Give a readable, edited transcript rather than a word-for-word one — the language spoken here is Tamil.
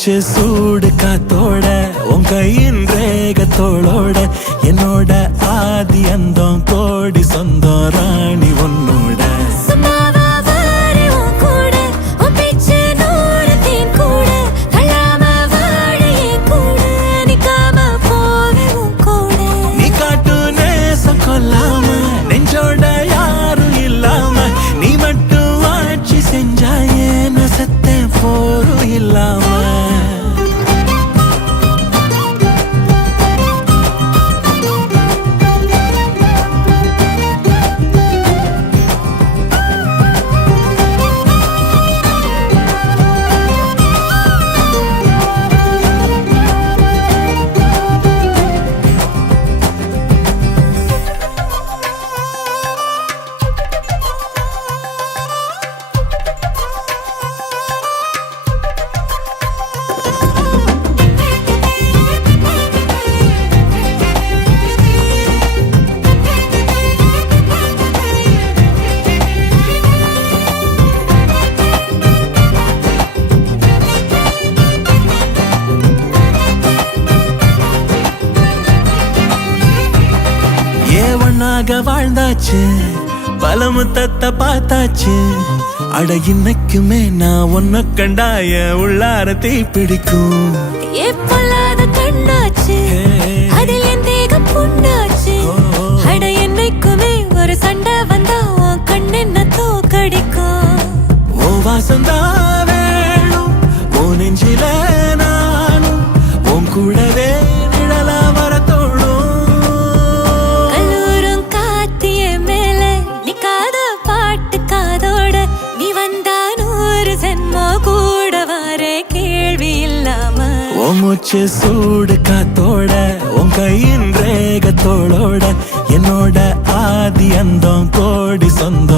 மூச்சு சூடு காத்தோட உன் கையின் ரேகத்தோளோட என்னோட ஆதி அந்தம் கோடி சொந்தம் ராணி உன்னோட நீ காட்டு நேசம் கொல்லாம நெஞ்சோட யாரும் இல்லாம நீ மட்டும் ஆட்சி செஞ்சாயே நசத்த போரும் இல்லாம வாழ்ந்தாச்சு பல முத்தத்தை பார்த்தாச்சு அட இன்னைக்குமே நான் உன்ன கண்டாய உள்ளார தீ பிடிக்கும் கண்ணாச்சு அதில் என் தேகம் புண்ணாச்சு அட என்னைக்குமே ஒரு சண்டை வந்தா உன் கண்ணென்ன தோக்கடிக்கும் ஓ வாசந்தா வேணும் ஓ நெஞ்சில நானும் உன் கூடவே நிழலா வர மூச்சு சூடு காத்தோட உன் கையின் ரேகத்தோளோட என்னோட ஆதி அந்தம் கோடி சொந்தம்